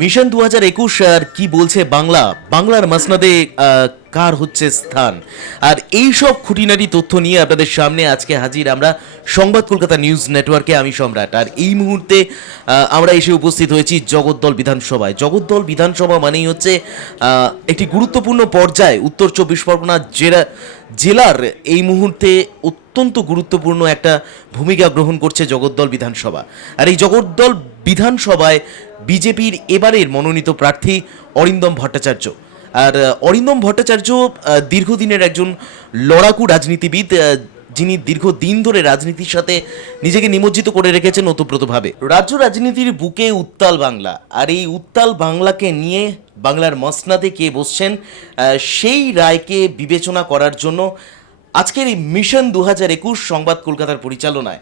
Mission 2021 আর কি বলছে বাংলার মাসনাদে কার হচ্ছে স্থান, আর এই সব খুঁটিনাটি তথ্য নিয়ে আপনাদের সামনে আজকে হাজির আমরা সংবাদ কলকাতা নিউজ নেটওয়ার্কে। আমি সম্রাট, আর এই মুহূর্তে আমরা এসে উপস্থিত হয়েছি জগদ্দল বিধানসভায়। জগদ্দল বিধানসভা মানেই হচ্ছে একটি গুরুত্বপূর্ণ পর্যায় উত্তর চব্বিশ পরগনা জেলার এই মুহূর্তে অত্যন্ত গুরুত্বপূর্ণ একটা ভূমিকা গ্রহণ করছে জগদ্দল বিধানসভা। আর এই জগদ্দল বিধানসভায় বিজেপির এবারের মনোনীত প্রার্থী অরিন্দম ভট্টাচার্য। আর অরিন্দম ভট্টাচার্য দীর্ঘদিনের একজন লড়াকু রাজনীতিবিদ, যিনি দীর্ঘদিন ধরে রাজনীতির সাথে নিজেকে নিমজ্জিত করে রেখেছেন ওতপ্রোতভাবে। রাজ্য রাজনীতির বুকে উত্তাল বাংলা, আর এই উত্তাল বাংলাকে নিয়ে বাংলার মসনাদে কে বসছেন সেই রায়কে বিবেচনা করার জন্য আজকের এই মিশন 2021 সংবাদ কলকাতার পরিচালনায়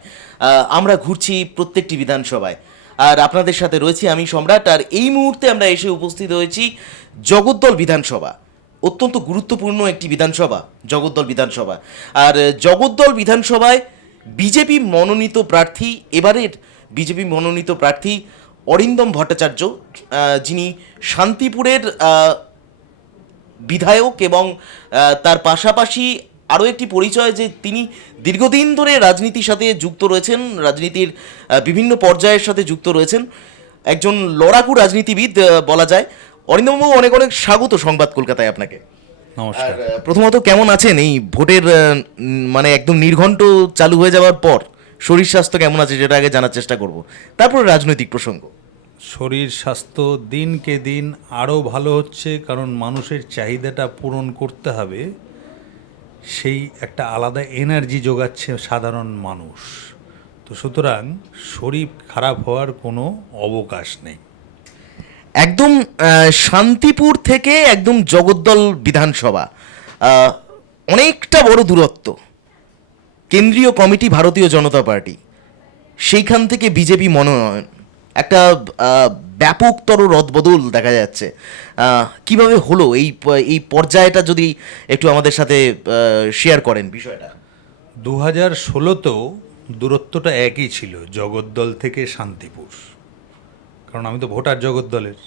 আমরা ঘুরছি প্রত্যেকটি বিধানসভায়। আর আপনাদের সাথে রয়েছি আমি সম্রাট, আর এই মুহূর্তে আমরা এসে উপস্থিত হয়েছি জগদ্দল বিধানসভা। অত্যন্ত গুরুত্বপূর্ণ একটি বিধানসভা জগদ্দল বিধানসভা। আর জগদ্দল বিধানসভায় বিজেপি মনোনীত প্রার্থী, এবারের বিজেপি মনোনীত প্রার্থী অরিন্দম ভট্টাচার্য, যিনি শান্তিপুরের বিধায়ক, এবং তার পাশাপাশি আরও একটি পরিচয় যে তিনি দীর্ঘদিন ধরে রাজনীতির সাথে যুক্ত রয়েছেন, রাজনীতির বিভিন্ন পর্যায়ের সাথে যুক্ত রয়েছেন, একজন লড়াকু রাজনীতিবিদ বলা যায়। অরিন্দমবাবু, অনেক অনেক স্বাগত সংবাদ কলকাতায় আপনাকে। নমস্কার। প্রথমত কেমন আছেন? এই ভোটের মানে একদম নির্ঘণ্ট চালু হয়ে যাওয়ার পর শরীর স্বাস্থ্য কেমন আছে যেটা আগে জানার চেষ্টা করব, তারপর রাজনৈতিক প্রসঙ্গ। শরীর স্বাস্থ্য দিনকে দিন আরও ভালো হচ্ছে, কারণ মানুষের চাহিদাটা পূরণ করতে হবে, সেই একটা আলাদা এনার্জি যোগাচ্ছে সাধারণ মানুষ। তো সুতরাং শরীর খারাপ হওয়ার কোনো অবকাশ নেই। একদম শান্তিপুর থেকে একদম জগদ্দল বিধানসভা, অনেকটা বড় দূরত্ব। কেন্দ্রীয় কমিটি ভারতীয় জনতা পার্টি, সেইখান থেকে বিজেপি মনোনয়ন, একটা ব্যাপকতর রদবদল দেখা যাচ্ছে। কিভাবে হলো এই পর্যায়টা, যদি একটু আমাদের সাথে শেয়ার করেন বিষয়টা। 2016তেও দূরত্বটা একই ছিল, জগদ্দল থেকে শান্তিপুর, কারণ আমি তো ভোটার জগদ্দলের।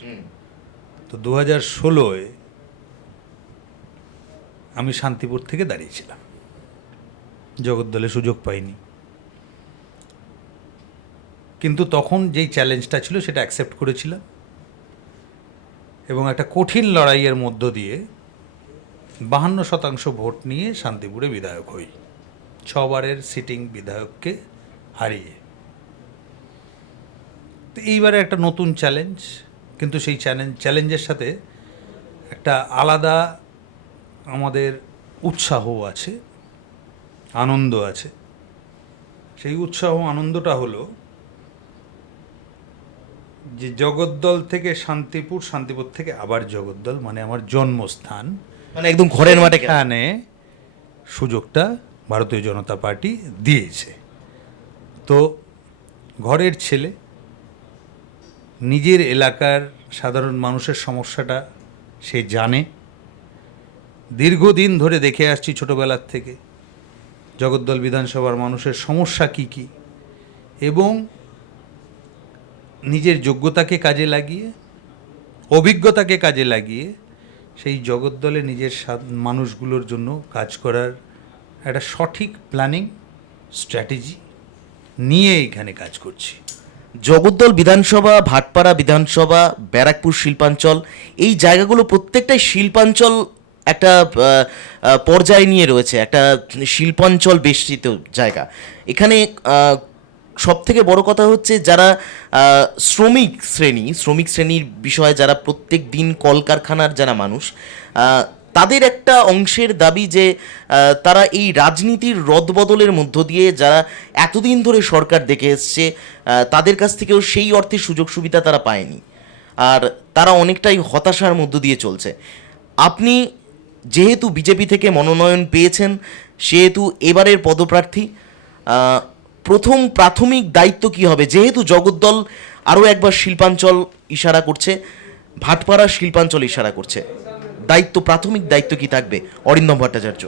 তো 2016-এ আমি শান্তিপুর থেকে দাঁড়িয়েছিলাম, জগদ্দলে সুযোগ পাইনি। কিন্তু তখন যেই চ্যালেঞ্জটা ছিল সেটা অ্যাকসেপ্ট করেছিলাম, এবং একটা কঠিন লড়াইয়ের মধ্য দিয়ে 52% ভোট নিয়ে শান্তিপুরে বিধায়ক হই, 6 বারের সিটিং বিধায়ককে হারিয়ে। তো এইবারে একটা নতুন চ্যালেঞ্জ, কিন্তু সেই চ্যালেঞ্জের সাথে একটা আলাদা আমাদের উৎসাহ আছে, আনন্দ আছে। সেই উৎসাহ আনন্দটা হলো যে জগদ্দল থেকে শান্তিপুর, শান্তিপুর থেকে আবার জগদ্দল, মানে আমার জন্মস্থান, মানে একদম ঘরের মাঠে। এখানে সুযোগটা ভারতীয় জনতা পার্টি দিয়েছে। তো ঘরের ছেলে, নিজের এলাকার সাধারণ মানুষের সমস্যাটা সে জানে, দীর্ঘদিন ধরে দেখে আসছি ছোটোবেলার থেকে জগদ্দল বিধানসভার মানুষের সমস্যা কী কী, এবং নিজের যোগ্যতাকে কাজে লাগিয়ে, অভিজ্ঞতাকে কাজে লাগিয়ে সেই জগদ্দলে নিজের মানুষগুলোর জন্য কাজ করার একটা সঠিক প্ল্যানিং স্ট্র্যাটেজি নিয়ে এখানে কাজ করছি। জগদ্দল বিধানসভা, ভাটপাড়া বিধানসভা, ব্যারাকপুর শিল্পাঞ্চল, এই জায়গাগুলো প্রত্যেকটাই শিল্পাঞ্চল একটা পর্যায়ে নিয়ে রয়েছে, একটা শিল্পাঞ্চল বেষ্টিত জায়গা। এখানে সব থেকে বড় কথা হচ্ছে যারা শ্রমিক শ্রেণীর বিষয়ে, যারা প্রত্যেক দিন কলকারখানার যারা মানুষ, তাদের একটা অংশের দাবি যে তারা এই রাজনীতির রদবদলের মধ্য দিয়ে যারা এতদিন ধরে সরকার দেখে এসছে, তাদের কাছ থেকেও সেই অর্থে সুযোগ সুবিধা তারা পায়নি, আর তারা অনেকটাই হতাশার মধ্য দিয়ে চলছে। আপনি যেহেতু বিজেপি থেকে মনোনয়ন পেয়েছেন, সেহেতু এবারের পদপ্রার্থী, প্রথম প্রাথমিক দায়িত্ব কি হবে? যেহেতু জগদ্দল আরও একবার শিল্পাঞ্চল ইশারা করছে, ভাটপাড়া শিল্পাঞ্চল ইশারা করছে, প্রাথমিক দায়িত্ব কি থাকবে অরিন্দম ভট্টাচার্য?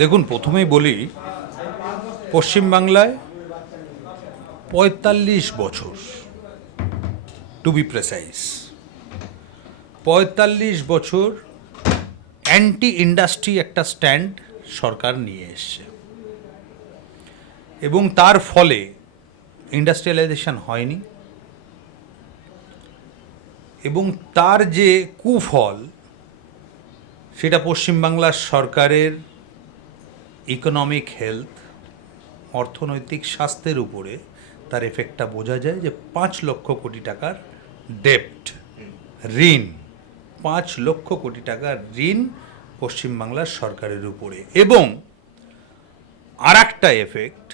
দেখুন, প্রথমেই বলি, পশ্চিমবাংলায় 45 বছর টু বি প্রেসাইজ। ৪৫ বছর অ্যান্টি ইন্ডাস্ট্রি একটা স্ট্যান্ড সরকার নিয়ে এসছে, এবং তার ফলে ইন্ডাস্ট্রিয়ালাইজেশন হয়নি, এবং তার যে কুফল সেটা পশ্চিমবাংলার সরকারের ইকোনমিক হেলথ, অর্থনৈতিক স্বাস্থ্যের উপরে তার এফেক্টটা বোঝা যায়। যে ৫ লক্ষ কোটি টাকার ডেপ্ট, ঋণ, ৫ লক্ষ কোটি টাকার ঋণ পশ্চিমবাংলার সরকারের উপরে। এবং আর একটা এফেক্ট,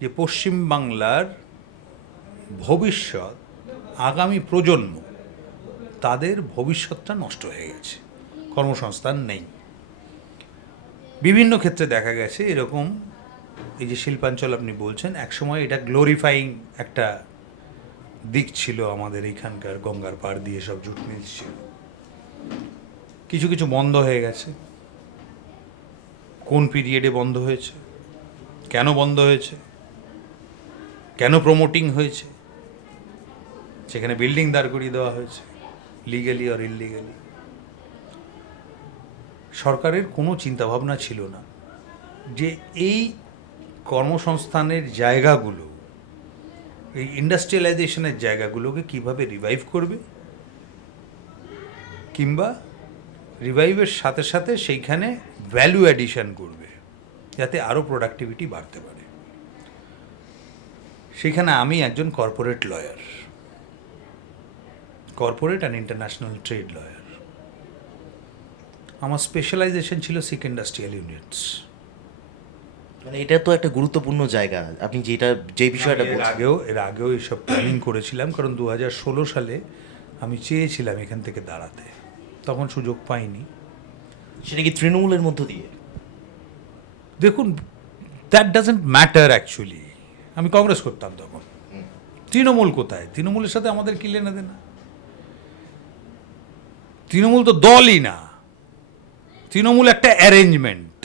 যে পশ্চিমবাংলার ভবিষ্যৎ, আগামী প্রজন্ম, তাদের ভবিষ্যৎটা নষ্ট হয়ে গেছে, কর্মসংস্থান নেই। বিভিন্ন ক্ষেত্রে দেখা গেছে এরকম। এই যে শিল্পাঞ্চল আপনি বলছেন, একসময় এটা গ্লোরিফাইং একটা দিক ছিল আমাদের এইখানকার, গঙ্গার পাড় দিয়ে সব জুট মিলস ছিল, কিছু কিছু বন্ধ হয়ে গেছে। কোন পিরিয়ডে বন্ধ হয়েছে, কেন বন্ধ হয়েছে, কেন প্রমোটিং হয়েছে, সেখানে বিল্ডিং দাঁড় করিয়ে দেওয়া হয়েছে, লিগ্যালি আর ইললিগ্যালি। সরকারের কোনো চিন্তাভাবনা ছিল না যে এই কর্মসংস্থানের জায়গাগুলো, এই ইন্ডাস্ট্রিয়ালাইজেশনের জায়গাগুলোকে কিভাবে রিভাইভ করবে, কিংবা রিভাইভের সাথে সাথে সেইখানে ভ্যালু অ্যাডিশন করবে, যাতে আরও প্রোডাক্টিভিটি বাড়তে পারে। সেখানে আমি একজন corporate lawyer, corporate and international trade lawyer. আমার স্পেশালাইজেশন ছিল সিক ইন্ডাস্ট্রিয়াল ইউনিটস। মানে এটা তো একটা গুরুত্বপূর্ণ জায়গা, আপনি যে বিষয়টা এর বলছেন। আগেও এইসব প্ল্যানিং করেছিলাম, কারণ 2016 সালে আমি চেয়েছিলাম এখান থেকে দাঁড়াতে, তখন সুযোগ পাইনি। সেটা কি তৃণমূলের মধ্য দিয়ে? দেখুন, দ্যাট ডাজেন্ট ম্যাটার অ্যাকচুয়ালি। আমি কংগ্রেস করতাম তখন, তৃণমূল কোথায়? তৃণমূলের সাথে আমাদের কি লেনা দেনা? তৃণমূল তো দলই না, তৃণমূল একটা অ্যারেঞ্জমেন্ট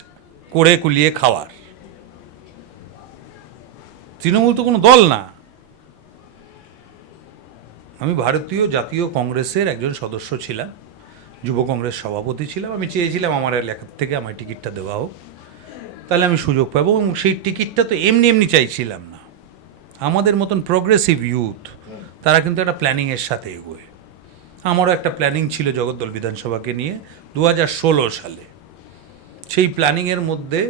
করে কুলিয়ে খাওয়ার। তৃণমূল তো কোনো দল না। আমি ভারতীয় জাতীয় কংগ্রেসের একজন সদস্য ছিলাম, যুব কংগ্রেস সভাপতি ছিলাম। আমি চেয়েছিলাম আমার এলাকার থেকে আমার টিকিটটা দেওয়া হোক, তাহলে আমি সুযোগ পাবো। এবং সেই টিকিটটা তো এমনি এমনি চাইছিলাম না। আমাদের মতন প্রোগ্রেসিভ ইউথ, তারা কিন্তু একটা প্ল্যানিংয়ের সাথে এগোয়। আমারও একটা প্ল্যানিং ছিল জগদ্দল বিধানসভাকে নিয়ে 2016 সালে। সেই প্ল্যানিংয়ের মধ্যে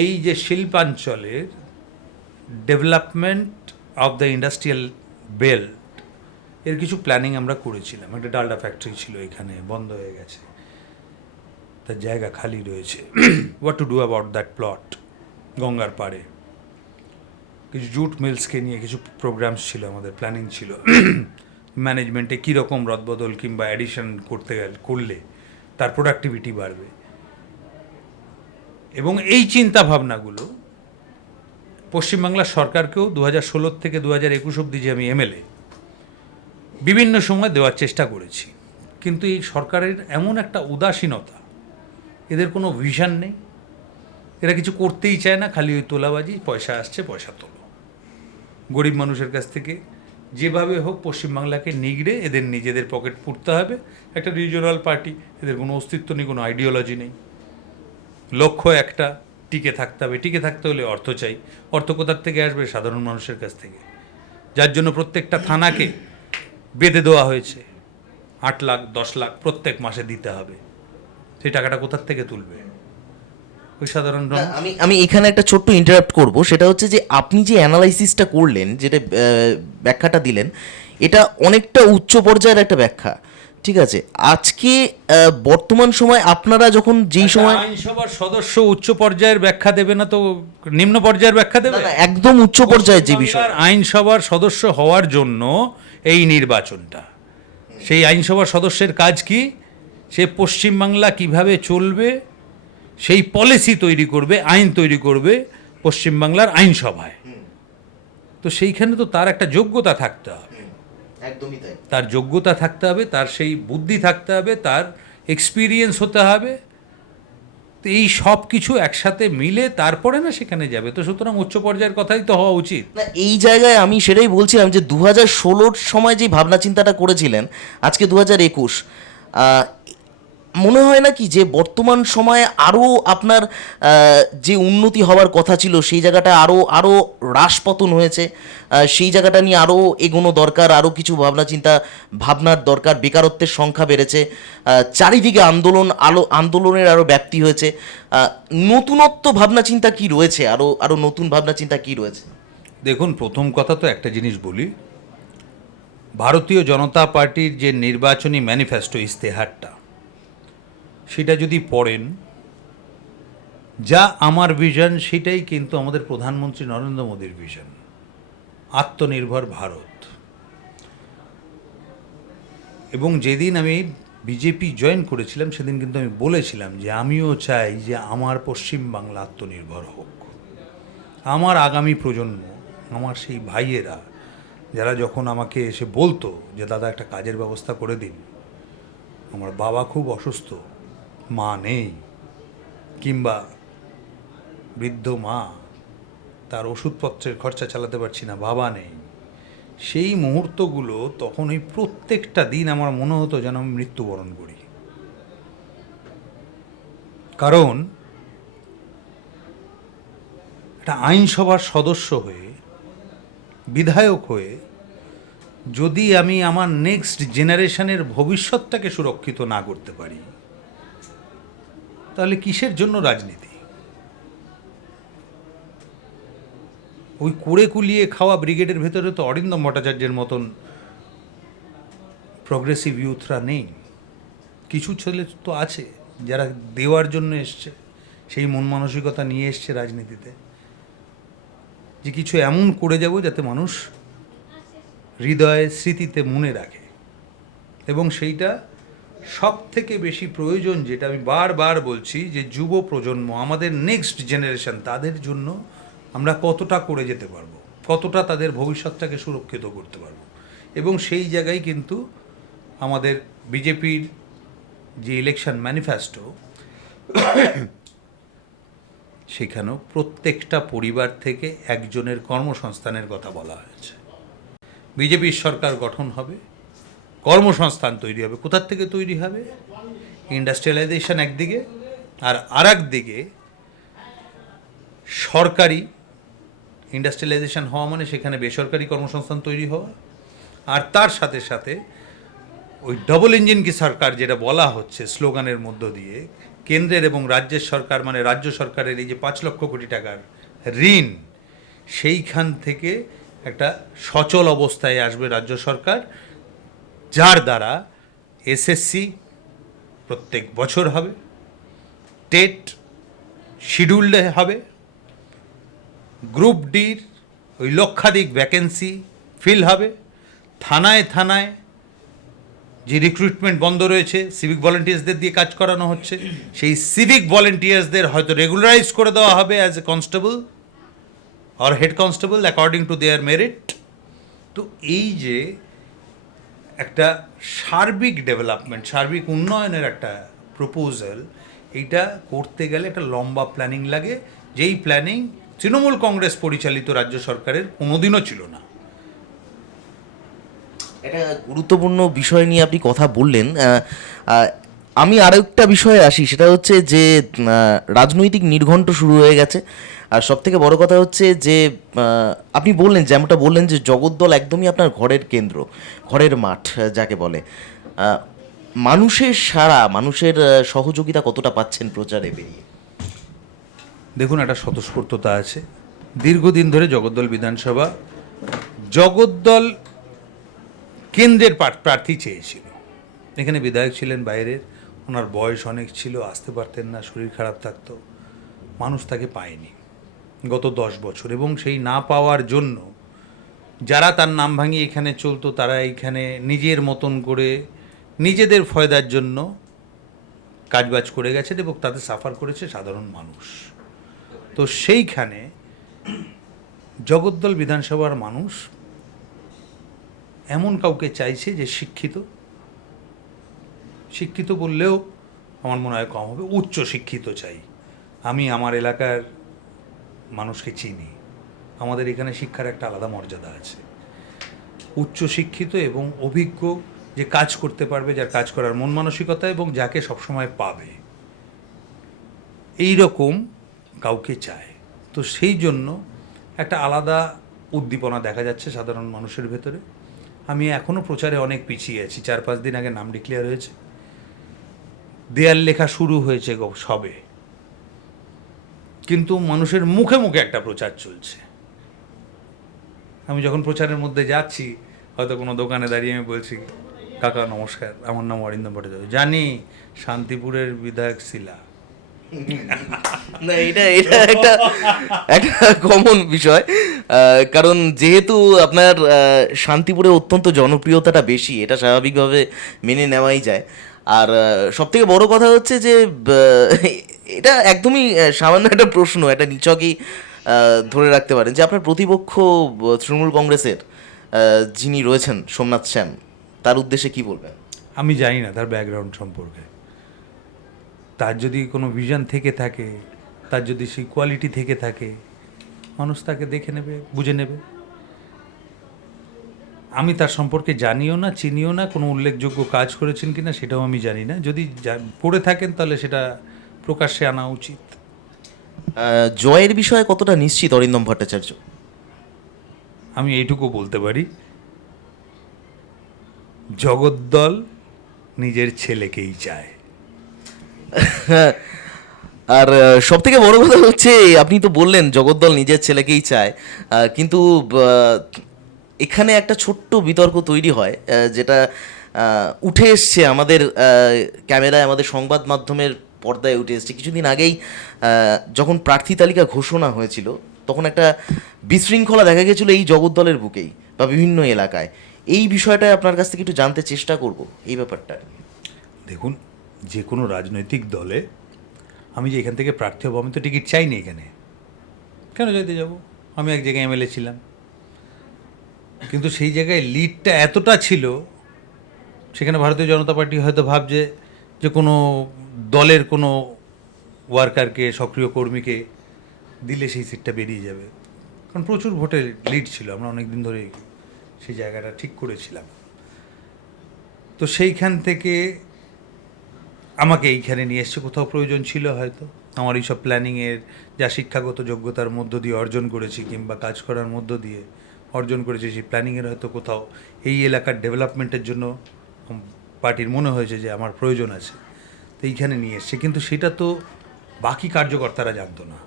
এই যে শিল্পাঞ্চলের development of the industrial belt, এর কিছু প্ল্যানিং আমরা করেছিলাম। একটা ডালডা ফ্যাক্টরি ছিল এখানে, বন্ধ হয়ে গেছে, তার জায়গা খালি রয়েছে। What to do about that plot? গঙ্গার পাড়ে কিছু জুট মিলসকে নিয়ে কিছু প্রোগ্রামস ছিল, আমাদের প্ল্যানিং ছিল। ম্যানেজমেন্টে কীরকম রদবদল কিংবা অ্যাডিশন করলে তার প্রোডাক্টিভিটি বাড়বে। এবং এই চিন্তা ভাবনাগুলো পশ্চিমবাংলার সরকারকেও 2016 থেকে 2021 অবধি যে আমি এমএলএ, বিভিন্ন সময় দেওয়ার চেষ্টা করেছি। কিন্তু এই সরকারের এমন একটা উদাসীনতা, এদের কোনো ভিশন নেই, এরা কিছু করতেই চায় না, খালি ওই তোলাবাজি, পয়সা আসছে পয়সা তোলো। গরিব মানুষের কাছ থেকে যেভাবে হোক পশ্চিমবাংলাকে নিগড়ে এদের নিজেদের পকেট পুড়তে হবে। একটা রিজিওনাল পার্টি, এদের কোনো অস্তিত্ব নেই, কোনো আইডিওলজি নেই। লক্ষ্য একটা, টিকে থাকতে হবে। টিকে থাকতে হলে অর্থ চাই। অর্থ কোথার থেকে আসবে? সাধারণ মানুষের কাছ থেকে। যার জন্য প্রত্যেকটা থানাকে বেঁধে দেওয়া হয়েছে 8 লাখ 10 লাখ প্রত্যেক মাসে দিতে হবে। সেই টাকাটা কোথার থেকে তুলবে ওই সাধারণ না, আমি এখানে একটা ছোট্ট ইন্টারাপ্ট করব। সেটা হচ্ছে যে আপনি যে অ্যানালাইসিসটা করলেন, যেটা ব্যাখ্যাটা দিলেন, এটা অনেকটা উচ্চ পর্যায়ের একটা ব্যাখ্যা। ঠিক আছে, আজকে বর্তমান সময় আপনারা যখন যেই সময় আইনসভার সদস্য উচ্চ পর্যায়ের ব্যাখ্যা দেবে না তো নিম্ন পর্যায়ের ব্যাখ্যা দেবে? না, একদম উচ্চ পর্যায়ের যে বিষয়। আইনসভার সদস্য হওয়ার জন্য এই নির্বাচনটা, সেই আইনসভার সদস্যের কাজ কি? সে পশ্চিমবাংলা কিভাবে চলবে সেই পলিসি তৈরি করবে, আইন তৈরি করবে পশ্চিমবাংলার আইনসভায়। তো সেইখানে তো তার একটা যোগ্যতা থাকতে হবে। একদমই তাই। তার যোগ্যতা থাকতে হবে, তার সেই বুদ্ধি থাকতে হবে, তার এক্সপিরিয়েন্স হতে হবে। তো এই সব কিছু একসাথে মিলে তারপরে না সেখানে যাবে। তো সুতরাং উচ্চ পর্যায়ের কথাই তো হওয়া উচিত। না, এই জায়গায় আমি সেটাই বলছিলাম যে 2016-র সময় যে ভাবনা চিন্তাটা করেছিলেন, আজকে 2021, মনে হয় না কি যে বর্তমান সময়ে আরও আপনার যে উন্নতি হওয়ার কথা ছিল সেই জায়গাটা আরও আরও হ্রাসপতন হয়েছে? সেই জায়গাটা নিয়ে আরও এগোনো দরকার, আরও কিছু ভাবনা চিন্তা ভাবনার দরকার। বেকারত্বের সংখ্যা বেড়েছে, চারিদিকে আন্দোলনের আরও ব্যাপ্তি হয়েছে। নতুনত্ব ভাবনা চিন্তা কি রয়েছে, আরও আরও নতুন ভাবনা চিন্তা কি রয়েছে? দেখুন, প্রথম কথা তো একটা জিনিস বলি, ভারতীয় জনতা পার্টির যে নির্বাচনী ম্যানিফেস্টো ইস্তেহারটা, সেটা যদি পড়েন, যা আমার ভিশন সেটাই কিন্তু আমাদের প্রধানমন্ত্রী নরেন্দ্র মোদীর ভিশন, আত্মনির্ভর ভারত। এবং যেদিন আমি বিজেপি জয়েন করেছিলাম সেদিন কিন্তু আমি বলেছিলাম যে আমিও চাই যে আমার পশ্চিম বাংলা আত্মনির্ভর হোক। আমার আগামী প্রজন্ম, আমার সেই ভাইয়েরা যারা যখন আমাকে এসে বলতো যে দাদা একটা কাজের ব্যবস্থা করে দিন, আমার বাবা খুব অসুস্থ, মা নেই, কিংবা বৃদ্ধ মা, তার ওষুধপত্রের খরচা চালাতে পারছি না, বাবা নেই, সেই মুহূর্তগুলো তখন ওই প্রত্যেকটা দিন আমার মনে হতো যেন আমি মৃত্যুবরণ করি। কারণ একটা আইনসভার সদস্য হয়ে, বিধায়ক হয়ে, যদি আমি আমার নেক্সট জেনারেশনের ভবিষ্যৎটাকে সুরক্ষিত না করতে পারি, তাহলে কিসের জন্য রাজনীতি? ওই কুড়ে কুলিয়ে খাওয়া ব্রিগেডের ভেতরে তো অরিন্দম ভট্টাচার্যের মতন প্রগ্রেসিভ ইউথরা নেই। কিছু ছেলে তো আছে যারা দেওয়ার জন্য এসছে, সেই মন মানসিকতা নিয়ে এসছে রাজনীতিতে, যে কিছু এমন করে যাব যাতে মানুষ হৃদয়ে স্মৃতিতে মনে রাখে। এবং সেইটা সব থেকে বেশি প্রয়োজন, যেটা আমি বারবার বলছি, যে যুব প্রজন্ম, আমাদের নেক্সট জেনারেশন, তাদের জন্য আমরা কতটা করে যেতে পারবো, কতটা তাদের ভবিষ্যৎটাকে সুরক্ষিত করতে পারবো। এবং সেই জায়গায় কিন্তু আমাদের বিজেপির যে ইলেকশন ম্যানিফেস্টো, সেখানেও প্রত্যেকটা পরিবার থেকে একজনের কর্মসংস্থানের কথা বলা হয়েছে। বিজেপির সরকার গঠন হবে, কর্মসংস্থান তৈরি হবে। কোথার থেকে তৈরি হবে? ইন্ডাস্ট্রিয়ালাইজেশন একদিকে, আর একদিকে সরকারি ইন্ডাস্ট্রিয়ালাইজেশন হওয়া মানে সেখানে বেসরকারি কর্মসংস্থান তৈরি হওয়া, আর তার সাথে সাথে ওই ডবল ইঞ্জিন কি সরকার যেটা বলা হচ্ছে স্লোগানের মধ্য দিয়ে, কেন্দ্রের এবং রাজ্যের সরকার, মানে রাজ্য সরকারের এই যে 5 লক্ষ কোটি টাকার ঋণ, সেইখান থেকে একটা সচল অবস্থায় আসবে রাজ্য সরকার, যার দ্বারা এসএসসি প্রত্যেক বছর হবে, টেট শিডিউল্ডে হবে, গ্রুপ ডির ওই লক্ষাধিক ভ্যাকেন্সি ফিল হবে, থানায় থানায় যে রিক্রুটমেন্ট বন্ধ রয়েছে, সিভিক ভলেন্টিয়ার্সদের দিয়ে কাজ করানো হচ্ছে, সেই সিভিক ভলেন্টিয়ার্সদের হয়তো রেগুলারাইজ করে দেওয়া হবে অ্যাজ এ কনস্টেবল আর head constable according to their merit. তো এই যে একটা সার্বিক ডেভেলপমেন্ট, সার্বিক উন্নয়নের একটা প্রপোজাল, এইটা করতে গেলে একটা লম্বা প্ল্যানিং লাগে, যেই প্ল্যানিং তৃণমূল কংগ্রেস পরিচালিত রাজ্য সরকারের কোনোদিনও ছিল না। একটা গুরুত্বপূর্ণ বিষয় নিয়ে আপনি কথা বললেন। আমি আরেকটা বিষয়ে আসি, সেটা হচ্ছে যে রাজনৈতিক নির্ঘণ্ট শুরু হয়ে গেছে। আর সব থেকে বড় কথা হচ্ছে যে আপনি বললেন, যেমনটা বললেন, যে জগদ্দল একদমই আপনার ঘরের কেন্দ্র, ঘরের মাঠ যাকে বলে। মানুষের সাড়া, মানুষের সহযোগিতা কতটা পাচ্ছেন প্রচারে বেরিয়ে? দেখুন, একটা স্বতঃস্ফূর্ততা আছে। দীর্ঘদিন ধরে জগদ্দল বিধানসভা, জগদ্দল কেন্দ্রের প্রার্থী চেয়েছিল। এখানে বিধায়ক ছিলেন বাইরের, ওনার বয়স অনেক ছিল, আসতে পারতেন না, শরীর খারাপ থাকতো, মানুষ তাকে পায়নি গত 10 বছর। এবং সেই না পাওয়ার জন্য যারা তার নাম ভাঙিয়ে এখানে চলতো, তারা এইখানে নিজের মতন করে নিজেদের ফয়দার জন্য কাজবাজ করে গেছেন এবং তাদের সাফার করেছে সাধারণ মানুষ। তো সেইখানে জগদ্দল বিধানসভার মানুষ এমন কাউকে চাইছে যে শিক্ষিত বললেও আমার মনে হয় কম হবে, উচ্চ শিক্ষিত চাই, আমি আমার এলাকার মানুষকে চিনি। আমাদের এখানে শিক্ষার একটা আলাদা মর্যাদা আছে। উচ্চশিক্ষিত এবং অভিজ্ঞ, যে কাজ করতে পারবে, যার কাজ করার মন মানসিকতা, এবং যাকে সবসময় পাবে, এই রকম কাউকে চায়। তো সেই জন্য একটা আলাদা উদ্দীপনা দেখা যাচ্ছে সাধারণ মানুষের ভেতরে। আমি এখনও প্রচারে অনেক পিছিয়ে আছি। 4-5 দিন আগে নাম ডিক্লেয়ার হয়েছে, দেয়াল লেখা শুরু হয়েছে সবে, কিন্তু মানুষের মুখে মুখে একটা প্রচার চলছে। আমি যখন প্রচারের মধ্যে যাচ্ছি, হয়তো কোনো দোকানে দাঁড়িয়ে আমি বলছি, কাকা নমস্কার, আমার নাম অরিন্দম ভট্টাচার্য, জানি শান্তিপুরের বিধায়ক শিলা। না, এটা এটা একটা একটা কমন বিষয়, কারণ যেহেতু আপনার শান্তিপুরে অত্যন্ত জনপ্রিয়তাটা বেশি, এটা স্বাভাবিকভাবে মেনে নেওয়াই যায়। আর সব থেকে বড় কথা হচ্ছে যে এটা একদমই সামান্য একটা প্রশ্ন, একটা নিছকই ধরে রাখতে পারেন যে আপনার প্রতিপক্ষ তৃণমূল কংগ্রেসের যিনি রয়েছেন সোমনাথ শ্যাম, তার উদ্দেশ্যে কি বলবেন? আমি জানি না তার ব্যাকগ্রাউন্ড সম্পর্কে। তার যদি কোনো ভিশন থেকে থাকে, তার যদি সেই কোয়ালিটি থেকে থাকে, মানুষ তাকে দেখে নেবে, বুঝে নেবে। আমি তার সম্পর্কে জানিও না, চিনিও না, কোনো উল্লেখযোগ্য কাজ করেছেন কিনা সেটাও আমি জানি না। যদি করে থাকেন তাহলে সেটা প্রকাশ্যে আনা উচিত। জয়ের বিষয়ে কতটা নিশ্চিত অরিন্দম ভট্টাচার্য? আমি এইটুকু বলতে পারি, জগদ্দল নিজের ছেলেকেই চায়। আর সব থেকে বড় কথা হচ্ছে, আপনি তো বললেন জগদ্দল নিজের ছেলেকেই চায়, কিন্তু এখানে একটা ছোট্ট বিতর্ক তৈরি হয়, যেটা উঠে এসছে আমাদের ক্যামেরায়, আমাদের সংবাদ মাধ্যমের পর্দায় উঠে এসছে কিছুদিন আগেই। যখন প্রার্থী তালিকা ঘোষণা হয়েছিল, তখন একটা বিশৃঙ্খলা দেখা গেছিলো এই জগদ্দলের বুকেই বা বিভিন্ন এলাকায়। এই বিষয়টা আপনার কাছ থেকে একটু জানতে চেষ্টা করব, এই ব্যাপারটা। দেখুন, যে কোনো রাজনৈতিক দলে আমি যে এখান থেকে প্রার্থী হবো, আমি তো টিকিট চাইনি এখানে। কেন যেতে যাব? আমি এক জায়গায় এমএলএ ছিলাম, কিন্তু সেই জায়গায় লিডটা এতটা ছিল, সেখানে ভারতীয় জনতা পার্টি হয়তো ভাবছে যে কোনো দলের কোনো ওয়ার্কারকে, সক্রিয় কর্মীকে দিলে সেই সিটটা বেরিয়ে যাবে। কারণ প্রচুর ভোটে লিড ছিল, আমরা অনেক দিন ধরে সেই জায়গাটা ঠিক করেছিলাম। তো সেইখান থেকে আমাকে এইখানে নিয়ে এসছে, কোথাও প্রয়োজন ছিল হয়তো। আমার এইসব প্ল্যানিংয়ের, যা শিক্ষাগত যোগ্যতার মধ্য দিয়ে অর্জন করেছি কিংবা কাজ করার মধ্য দিয়ে অর্জন করেছি, সেই প্ল্যানিংয়ের হয়তো কোথাও এই এলাকার ডেভেলপমেন্টের জন্য পার্টির মনে হয়েছে যে আমার প্রয়োজন আছে, তো এইখানে নিয়ে এসছে। কিন্তু সেটা তো বাকি কার্যকর্তারা জানতো না।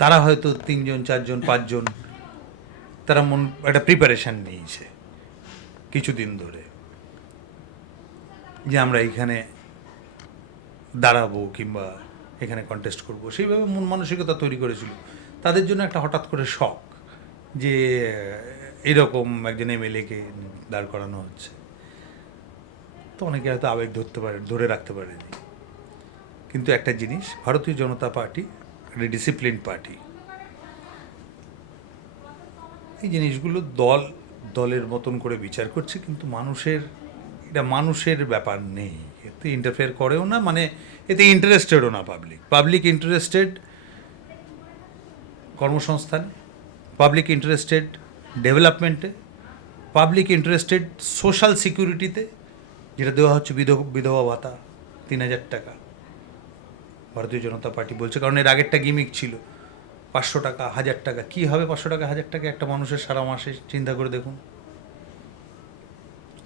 তারা হয়তো 3জন 4জন 5জন তারা একটা প্রিপারেশান নিয়েছে কিছুদিন ধরে, যে আমরা এইখানে দাঁড়াবো কিংবা এখানে কন্টেস্ট করব, সেইভাবে মন মানসিকতা তৈরি করেছিল। তাদের জন্য একটা হঠাৎ করে শখ যে এরকম একজন এমএলএকে দাঁড় করানো হচ্ছে। তো অনেকে হয়তো আবেগ ধরে রাখতে পারেনি। কিন্তু একটা জিনিস, ভারতীয় জনতা পার্টি একটা ডিসিপ্লিন পার্টি। এই জিনিসগুলো দলের মতন করে বিচার করছে, কিন্তু মানুষের ব্যাপার নেই, এতে ইন্টারফেয়ার করেও না, মানে এতে ইন্টারেস্টেডও না। পাবলিক ইন্টারেস্টেড কর্মসংস্থানে, পাবলিক ইন্টারেস্টেড ডেভেলপমেন্টে, পাবলিক ইন্টারেস্টেড সোশ্যাল সিকিউরিটিতে, যেটা দেওয়া হচ্ছে বিধবা ভাতা 3000 টাকা ভারতীয় জনতা পার্টি বলছে। কারণ এর আগেরটা গিমিক ছিল 500 টাকা 1000 টাকা। কী হবে 500 টাকা 1000 টাকা একটা মানুষের সারা মাসে, চিন্তা করে দেখুন।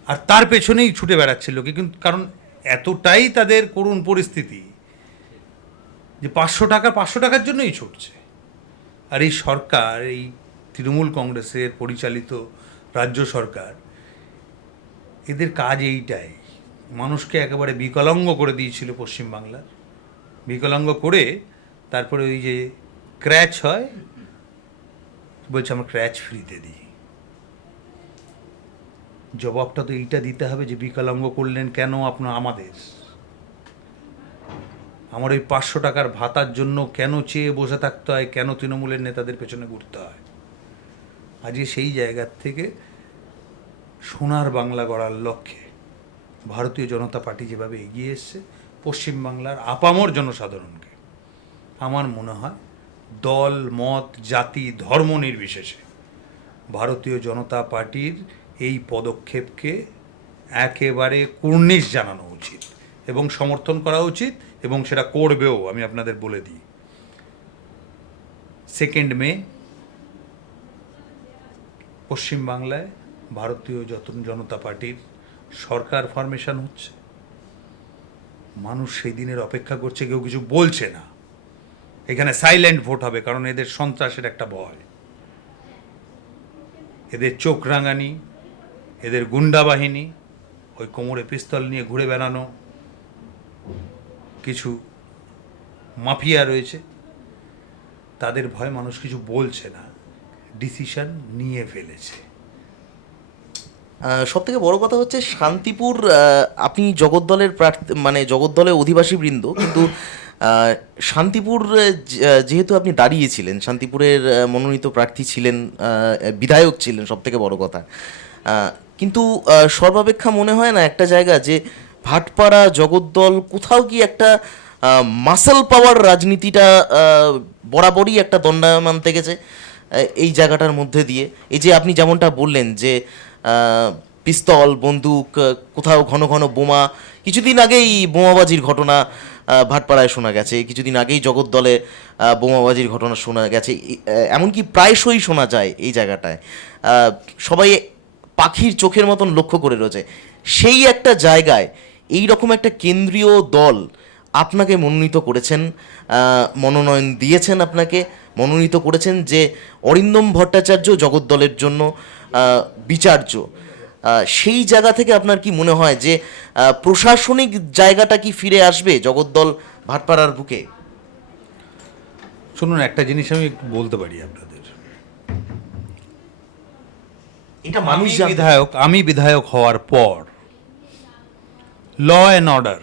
আর তার পেছনেই ছুটে বেড়াচ্ছিল কি, কিন্তু কারণ এতটাই তাদের করুণ পরিস্থিতি যে 500 টাকার জন্যই ছুটছে। আর এই সরকার, এই তৃণমূল কংগ্রেসের পরিচালিত রাজ্য সরকার, এদের কাজ এইটাই। মানুষকে একেবারে বিকলাঙ্গ করে দিয়েছিল পশ্চিমবাংলার। বিকলাঙ্গ করে তারপরে ওই যে ক্র্যাচ হয়, বলছে আমরা ক্র্যাচ ফ্রিতে দিই। জবাবটা তো এইটা দিতে হবে যে বিকলাঙ্গ করলেন কেন আমাদের। আমার ওই 500 টাকার ভাতার জন্য কেন চেয়ে বসে থাকতে হয়, কেন তৃণমূলের নেতাদের পেছনে ঘুরতে হয়। আজকে সেই জায়গার থেকে সোনার বাংলা গড়ার লক্ষ্যে ভারতীয় জনতা পার্টি যেভাবে এগিয়ে এসছে, পশ্চিমবাংলার আপামর জনসাধারণকে আমার মনে হয় দল মত জাতি ধর্ম নির্বিশেষে ভারতীয় জনতা পার্টির এই পদক্ষেপকে একেবারে কুর্নিশ জানানো উচিত এবং সমর্থন করা উচিত, এবং সেটা করবেও, আমি আপনাদের বলে দিই। 2 মে পশ্চিমবাংলায় ভারতীয় জনতা পার্টির সরকার ফরমেশন হচ্ছে। মানুষ সেই দিনের অপেক্ষা করছে, কেউ কিছু বলছে না। এখানে সাইলেন্ট ভোট হবে, কারণ এদের সন্ত্রাসের একটা ভয়, এদের চোখ রাঙানি, এদের গুন্ডা বাহিনী, ওই কোমরে পিস্তল নিয়ে ঘুরে বেড়ানো কিছু মাফিয়া রয়েছে, তাদের ভয় মানুষ কিছু বলছে না, ডিসিশন নিয়ে ফেলেছে। সব থেকে বড় কথা হচ্ছে শান্তিপুর, আপনি জগদ্দলের প্রার্থী, মানে জগদ্দলের অধিবাসী বৃন্দ, কিন্তু শান্তিপুর যেহেতু আপনি দাঁড়িয়েছিলেন, শান্তিপুরের মনোনীত প্রার্থী ছিলেন, বিধায়ক ছিলেন, সব থেকে বড় কথা, কিন্তু সর্বাপেক্ষা মনে হয় না একটা জায়গা যে ভাটপাড়া জগদ্দল কোথাও কি একটা মাসল পাওয়ার রাজনীতিটা বরাবরই একটা দণ্ডায়মান থেকেছে এই জায়গাটার মধ্যে দিয়ে। এই যে আপনি যেমনটা বললেন যে পিস্তল বন্দুক, কোথাও ঘন ঘন বোমা, কিছুদিন আগেই বোমাবাজির ঘটনা ভাটপাড়ায় শোনা গেছে, কিছুদিন আগেই জগদ্দলে বোমাবাজির ঘটনা শোনা গেছে, এমনকি প্রায়শই শোনা যায় এই জায়গাটায়। সবাই পাখির চোখের মতন লক্ষ্য করে রয়েছে। সেই একটা জায়গায় এই রকম একটা কেন্দ্রীয় দল আপনাকে মনোনীত করেছেন, মনোনয়ন দিয়েছেন, আপনাকে মনোনীত করেছেন যে অরিন্দম ভট্টাচার্য জগদ্দলের জন্য বিচার্য। সেই জায়গা থেকে আপনার কি মনে হয় যে প্রশাসনিক জায়গাটা কি ফিরে আসবে জগদ্দল ভাটপাড়ার বুকে? শুনুন, একটা জিনিস আমি একটু বলতে পারি আপনাদের। এটা মানুষ আমি বিধায়ক হওয়ার পর ল অ্যান্ড অর্ডার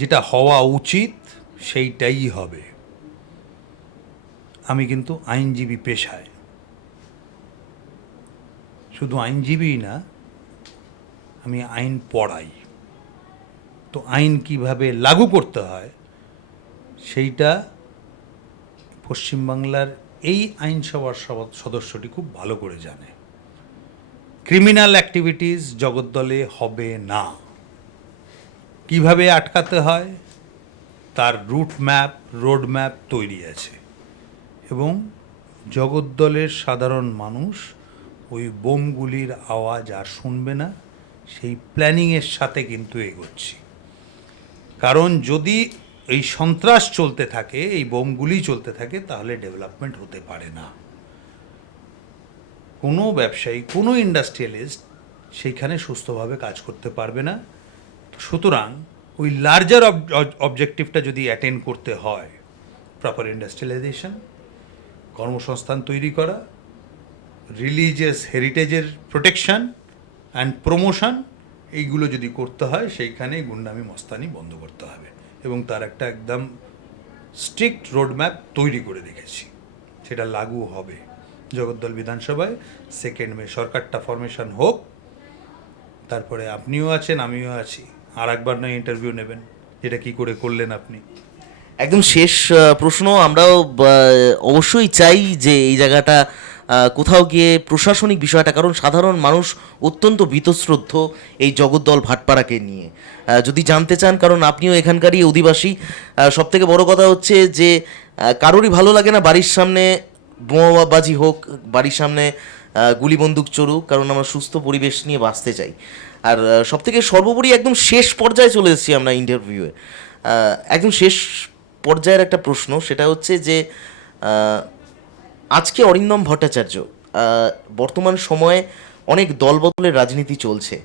যেটা হওয়া উচিত সেইটাই হবে। আমি কিন্তু আইনজীবী পেশায়, শুধু আইনজীবী না, আমি আইন পড়াই। তো আইন কিভাবে লাগু করতে হয় সেইটা পশ্চিমবাংলার এই আইনসভার সদস্যটি খুব ভালো করে জানে। ক্রিমিনাল অ্যাক্টিভিটিস জগদ্দলে হবে না। কিভাবে আটকাতে হয় তার রোড ম্যাপ তৈরি আছে, এবং জগদ্দলের সাধারণ মানুষ ওই বোমগুলির আওয়াজ আর শুনবে না, সেই প্ল্যানিংয়ের সাথে কিন্তু এগোচ্ছি। কারণ যদি এই সন্ত্রাস চলতে থাকে, এই বোমগুলি চলতে থাকে, তাহলে ডেভেলপমেন্ট হতে পারে না। কোনো ব্যবসায়ী, কোনো ইন্ডাস্ট্রিয়ালিস্ট সেইখানে সুস্থভাবে কাজ করতে পারবে না। সুতরাং ওই লার্জার অবজেক্টিভটা যদি অ্যাটেন্ড করতে হয়, প্রপার ইন্ডাস্ট্রিয়ালাইজেশন, কর্মসংস্থান তৈরি করা, রিলিজিয়াস হেরিটেজের প্রোটেকশন অ্যান্ড প্রমোশন, এইগুলো যদি করতে হয়, সেইখানে গুন্ডামি মস্তানি বন্ধ করতে হবে, এবং তার একটা একদম স্ট্রিক্ট রোডম্যাপ তৈরি করে রেখেছি। সেটা লাগু হবে জগদ্দল বিধানসভায়। 2 মে সরকারটা ফরমেশন হোক, তারপরে আপনিও আছেন, আমিও আছি, আর একবার নয় ইন্টারভিউ নেবেন, এটা কি করে করলেন আপনি। একদম শেষ প্রশ্ন, আমরাও অবশ্যই চাই যে এই জায়গাটা কোথাও গিয়ে প্রশাসনিক বিষয়টা, কারণ সাধারণ মানুষ অত্যন্ত বীতশ্রদ্ধ এই জগদ্দল ভাটপাড়াকে নিয়ে। যদি জানতে চান, কারণ আপনিও এখানকারই অধিবাসী, সব থেকে বড় কথা হচ্ছে যে কারোরই ভালো লাগে না বাড়ির সামনে বোমাবাজি হোক, বাড়ির সামনে গুলি বন্দুক চলুক, কারণ আমরা সুস্থ পরিবেশ নিয়ে বাঁচতে চাই। আর সব থেকে সর্বোপরি একদম শেষ পর্যায়ে চলে এসেছি আমরা ইন্টারভিউয়ে। একদম শেষ পর্যায়ের একটা প্রশ্ন, সেটা হচ্ছে যে আজকে অরিন্দম ভট্টাচার্য, বর্তমান সময়ে অনেক দলবদলের রাজনীতি চলছে,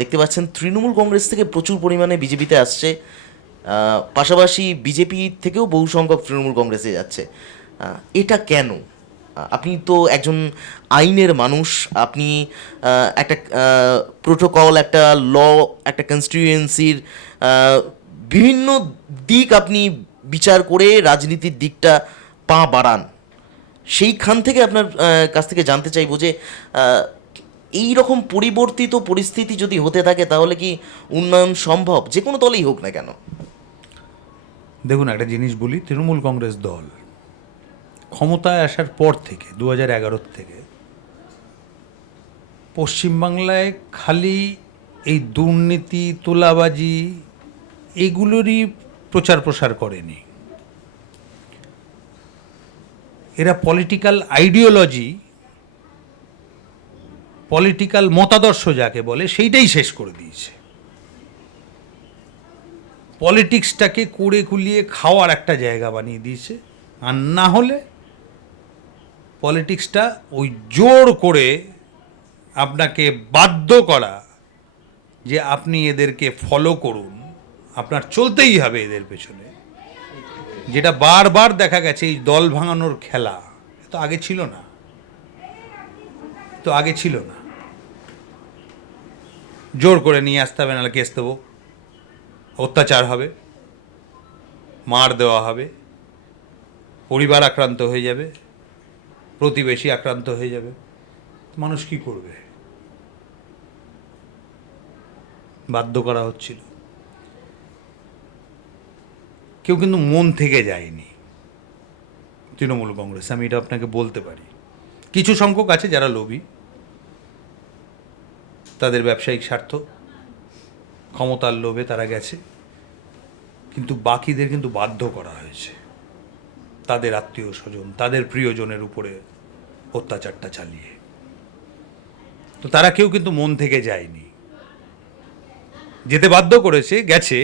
দেখতে পাচ্ছেন তৃণমূল কংগ্রেস থেকে প্রচুর পরিমাণে বিজেপিতে আসছে, পাশাপাশি বিজেপি থেকেও বহু সংখ্যক তৃণমূল কংগ্রেসে যাচ্ছে। এটা কেন? আপনি তো একজন আইনের মানুষ, আপনি একটা প্রোটোকল, একটা ল, একটা কনস্টিটিউয়েন্সির বিভিন্ন দিক আপনি বিচার করে রাজনীতির দিকটা পা বাড়ান। সেইখান থেকে আপনার কাছ থেকে জানতে চাইবো যে এই রকম পরিবর্তিত পরিস্থিতি যদি হতে থাকে, তাহলে কি উন্নয়ন সম্ভব, যে কোনো দলেই হোক না কেন? দেখুন, একটা জিনিস বলি, তৃণমূল কংগ্রেস দল ক্ষমতায় আসার পর থেকে 2011 থেকে পশ্চিমবাংলায় খালি এই দুর্নীতি, তোলাবাজি এগুলোরই প্রচার প্রসার করেনি। এরা পলিটিক্যাল আইডিওলজি, পলিটিক্যাল মতাদর্শ যাকে বলে, সেইটাই শেষ করে দিয়েছে। পলিটিক্সটাকে কুড়ে কুলিয়ে খাওয়ার একটা জায়গা বানিয়ে দিয়েছে। আর না হলে পলিটিক্সটা ওই জোর করে আপনাকে বাধ্য করা যে আপনি এদেরকে ফলো করুন, আপনার চলতেই হবে এদের পেছনে, যেটা বারবার দেখা গেছে। এই দল ভাঙানোর খেলা তো আগে ছিল না, জোর করে নিয়ে আসতে হবে, নাহলে কেস দেবো, অত্যাচার হবে, মার দেওয়া হবে, পরিবার আক্রান্ত হয়ে যাবে, প্রতিবেশী আক্রান্ত হয়ে যাবে। মানুষ কি করবে? বাধ্য করা হচ্ছিল। কেউ কিন্তু মন থেকে যায়নি তৃণমূল কংগ্রেস, আমি এটা আপনাকে বলতে পারি। কিছু সংখ্যক আছে যারা লোভী, তাদের ব্যবসায়িক স্বার্থ, ক্ষমতার লোভে তারা গেছে, কিন্তু বাকিদের কিন্তু বাধ্য করা হয়েছে তাদের আত্মীয় স্বজন, তাদের প্রিয়জনের উপরে অত্যাচারটা চালিয়ে। তো তারা কেউ কিন্তু মন থেকে যায়নি, যেতে বাধ্য করেছে, গেছে।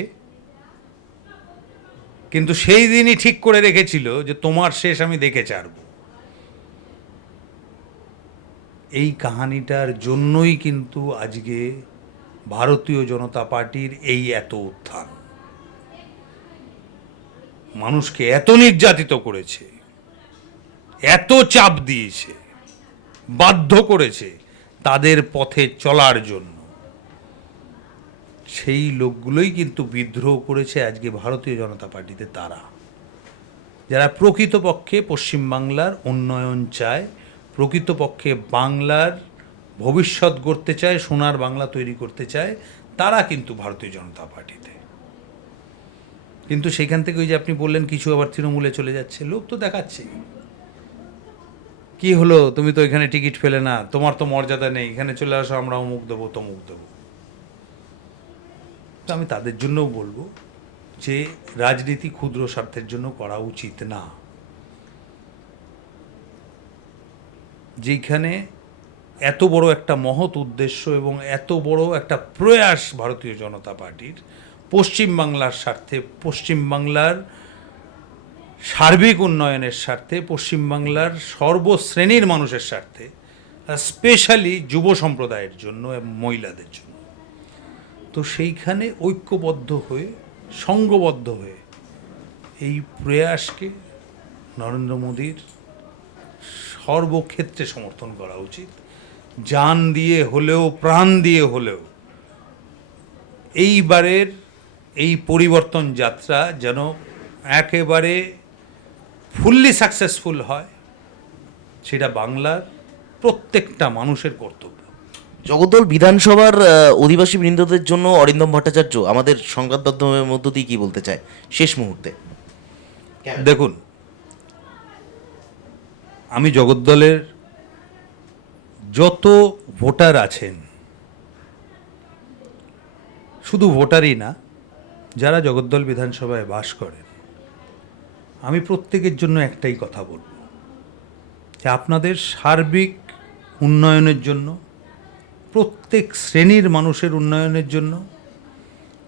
কিন্তু সেই দিনই ঠিক করে রেখেছিল যে তোমার শেষ আমি দেখে ছাড়ব। এই কাহানিটার জন্যই কিন্তু আজকে ভারতীয় জনতা পার্টির এই এত উত্থান। মানুষকে এত নির্যাতিত করেছে, এত চাপ দিয়েছে, বাধ্য করেছে তাদের পথে চলার জন্য। সেই লোকগুলোই কিন্তু বিদ্রোহ করেছে আজকে ভারতীয় জনতা পার্টিতে, তারা যারা প্রকৃতপক্ষে পশ্চিমবাংলার উন্নয়ন চায়, প্রকৃতপক্ষে বাংলার ভবিষ্যৎ গড়তে চায়, সোনার বাংলা তৈরি করতে চায়, তারা কিন্তু ভারতীয় জনতা পার্টিতে। কিন্তু সেখান থেকে ওই যে আপনি বললেন কিছু আবার তৃণমূলে চলে যাচ্ছে, লোক তো দেখাচ্ছে কি হলো, তুমি তো এখানে টিকিট পেলে না, তোমার তো মর্যাদা নেই, এখানে চলে আসো, আমরা অমুক দেবো তমুক দেবো। তো আমি তাদের জন্যও বলবো যে রাজনীতি ক্ষুদ্র স্বার্থের জন্য করা উচিত না। যেখানে এত বড় একটা মহৎ উদ্দেশ্য এবং এত বড় একটা প্রয়াস ভারতীয় জনতা পার্টির পশ্চিমবাংলার স্বার্থে, পশ্চিমবাংলার সার্বিক উন্নয়নের স্বার্থে, পশ্চিমবাংলার সর্বশ্রেণীর মানুষের স্বার্থে, স্পেশালি যুব সম্প্রদায়ের জন্য এবং মহিলাদের জন্য। তো সেইখানে ঐক্যবদ্ধ হয়ে, সঙ্গবদ্ধ হয়ে এই প্রয়াসকে নরেন্দ্র মোদীর সর্বক্ষেত্রে সমর্থন করা উচিত। জান দিয়ে হলেও, প্রাণ দিয়ে হলেও এইবারের এই পরিবর্তন যাত্রা যেন একেবারে ফুললি সাকসেসফুল হয়, সেটা বাংলার প্রত্যেকটা মানুষের কর্তব্য। জগদ্দল বিধানসভার অধিবাসী বৃন্দদের জন্য অরিন্দম ভট্টাচার্য আমাদের সংবাদ মাধ্যমের মধ্য দিয়ে কি বলতে চায় শেষ মুহূর্তে? দেখুন, আমি জগদ্দলের যত ভোটার আছেন, শুধু ভোটারই না, যারা জগদ্দল বিধানসভায় বাস করেন, আমি প্রত্যেকের জন্য একটাই কথা বলব যে আপনাদের সার্বিক উন্নয়নের জন্য, প্রত্যেক শ্রেণীর মানুষের উন্নয়নের জন্য,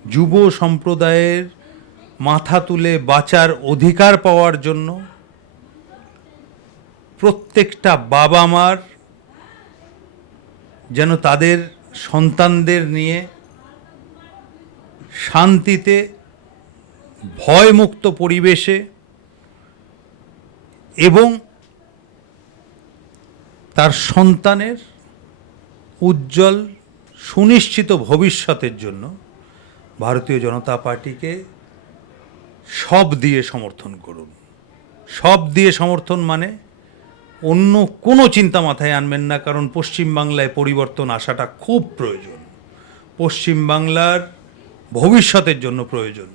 যুব সম্প্রদায়ের মাথা তুলে বাঁচার অধিকার পাওয়ার জন্য, প্রত্যেকটা বাবা মার যেন তাদের সন্তানদের নিয়ে শান্তিতে, ভয়মুক্ত পরিবেশে এবং তার সন্তানের উজ্জ্বল সুনিশ্চিত ভবিষ্যতের জন্য ভারতীয় জনতা পার্টিকে সব দিয়ে সমর্থন করুন। সব দিয়ে সমর্থন মানে অন্য কোনো চিন্তা মাথায় আনবেন না, কারণ পশ্চিমবাংলায় পরিবর্তন আসাটা খুব প্রয়োজন, পশ্চিমবাংলার ভবিষ্যতের জন্য প্রয়োজন,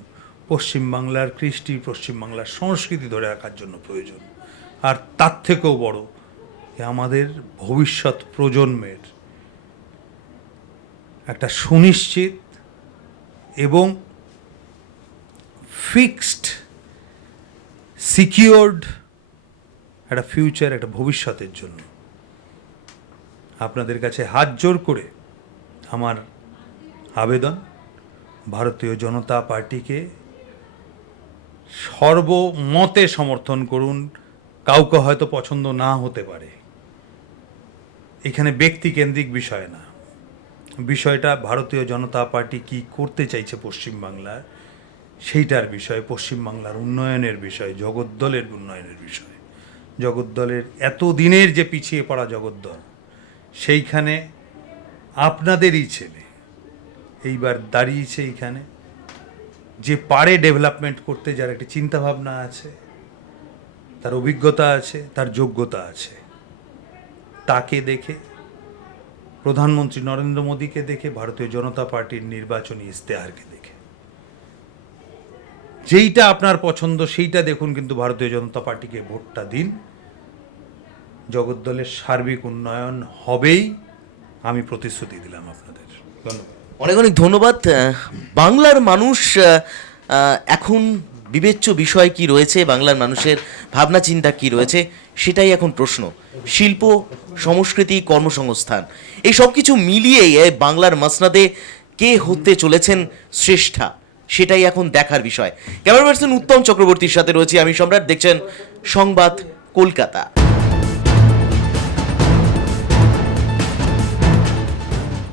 পশ্চিমবাংলার কৃষ্টি, পশ্চিমবাংলার সংস্কৃতি ধরে রাখার জন্য প্রয়োজন। আর তার থেকেও বড়, আমাদের ভবিষ্যৎ প্রজন্মের একটা সুনিশ্চিত এবং ফিক্সড, সিকিউরড একটা ফিউচার, একটা ভবিষ্যতের জন্য আপনাদের কাছে হাত জোর করে আমার আবেদন, ভারতীয় জনতা পার্টিকে সর্বমতে সমর্থন করুন। কাউকে হয়তো পছন্দ না হতে পারে, এখানে ব্যক্তিকেন্দ্রিক বিষয় না, বিষয়টা ভারতীয় জনতা পার্টি কি করতে চাইছে পশ্চিমবাংলার, সেইটার বিষয়, পশ্চিমবাংলার উন্নয়নের বিষয়, জগদ্দলের উন্নয়নের বিষয়। জগদ্দলের এতদিনের যে পিছিয়ে পড়া জগদ্দল, সেইখানে আপনাদেরই ছেলে এইবার দাঁড়িয়েছে এইখানে, যে পারে ডেভেলপমেন্ট করতে, যার একটা চিন্তাভাবনা আছে, তার অভিজ্ঞতা আছে, তার যোগ্যতা আছে, তাকে দেখে, প্রধানমন্ত্রী নরেন্দ্র মোদীকে দেখে, ভারতীয় জনতা পার্টির নির্বাচনী ইশতেহারকে দেখে, যেইটা আপনার পছন্দ সেইটা দেখুন, কিন্তু ভারতীয় জনতা পার্টিকে ভোটটা দিন। জগদ্দলের সার্বিক উন্নয়ন হবেই, আমি প্রতিশ্রুতি দিলাম আপনাদের। ধন্যবাদ। অনেক অনেক ধন্যবাদ। বাংলার মানুষ এখন বিবেচ্য বিষয় কি রয়েছে, বাংলার মানুষের ভাবনা চিন্তা কি রয়েছে, সেটাই এখন প্রশ্ন। শিল্প, সংস্কৃতি, কর্মসংস্থান, এই সব কিছু মিলিয়ে বাংলার মসনদে কে হতে চলেছেন শ্রেষ্ঠা, সেটাই এখন দেখার বিষয়। ক্যামেরা পার্সন উত্তম চক্রবর্তীর সাথে রয়েছি আমি সম্রাট, দেখছেন সংবাদ কলকাতা।